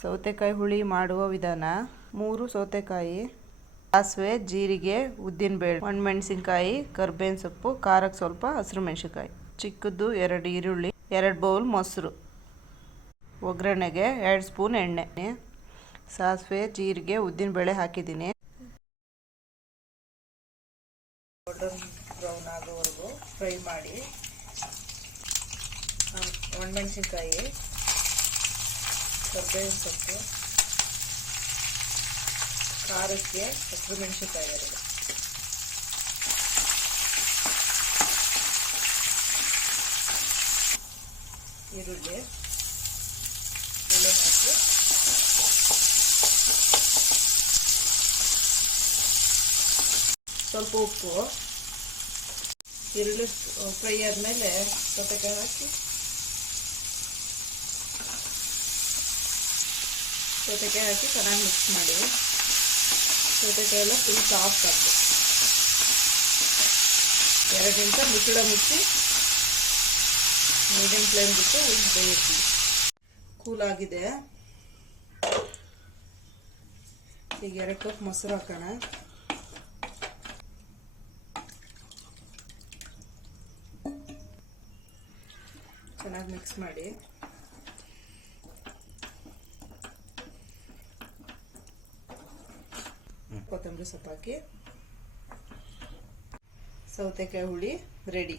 ಸೌತೆಕಾಯಿ ಹುಳಿ ಮಾಡುವ ವಿಧಾನ. 3 ಸೌತೆಕಾಯಿ, ಸಾಸಿವೆ, ಜೀರಿಗೆ, ಉದ್ದಿನಬೇಳೆ, ಒಣಮೆಣಸಿನಕಾಯಿ, ಕರ್ಬೇವಿನ ಸೊಪ್ಪು, ಖಾರಕ್ಕೆ ಸ್ವಲ್ಪ ಹಸಿರು ಮೆಣಸಿನಕಾಯಿ, ಚಿಕ್ಕದು 2 ಈರುಳ್ಳಿ, 2 ಬೌಲ್ ಮೊಸರು. ಒಗ್ಗರಣೆಗೆ 2 ಸ್ಪೂನ್ ಎಣ್ಣೆ. ಸಾಸಿವೆ, ಜೀರಿಗೆ, ಉದ್ದಿನಬೇಳೆ ಹಾಕಿದ್ದೀನಿ. ಗೋಲ್ಡನ್ ಬ್ರೌನ್ ಆಗೋವರೆಗೂ ಫ್ರೈ ಮಾಡಿ. ಒಣಮೆಣಸಿನಕಾಯಿ, ಕರ್ಬೇವಿನ ಸೊಪ್ಪು, ಖಾರಕ್ಕೆ ಹಸಿರು ಮೆಣಸಿನಕಾಯಿ 2, ಈರುಳ್ಳಿ, ಎಲೆ ಹಾಕಿ ಸ್ವಲ್ಪ ಉಪ್ಪು. ಈರುಳ್ಳಿ ಫ್ರೈ ಆದಮೇಲೆ ಸೌತೆಕಾಯಿ ಹಾಕಿ ಚೆನ್ನಾಗಿ ಮಿಕ್ಸ್ ಮಾಡಿ. ಸೌತೆಕಾಯಿ ಎಲ್ಲ ಫುಲ್ ಸಾಫ್ಟ್ ಆಗಬೇಕು. 2 ನಿಮಿಷ ಮುಚ್ಚಳ ಮುಚ್ಚಿ ಮೀಡಿಯಂ ಫ್ಲೇಮ್ ಬಿಟ್ಟು ಬೇಯಿಸಿ. ಕೂಲ್ ಆಗಿದೆ. ಈಗ 2 ಕಪ್ ಮೊಸರು ಹಾಕೋಣ. ಚೆನ್ನಾಗಿ ಮಿಕ್ಸ್ ಮಾಡಿ. ಕೊತ್ತಂಬರಿ ಸೊಪ್ಪು ಹಾಕಿ ಸೌತೆಕಾಯಿ ಹುಳಿ ರೆಡಿ.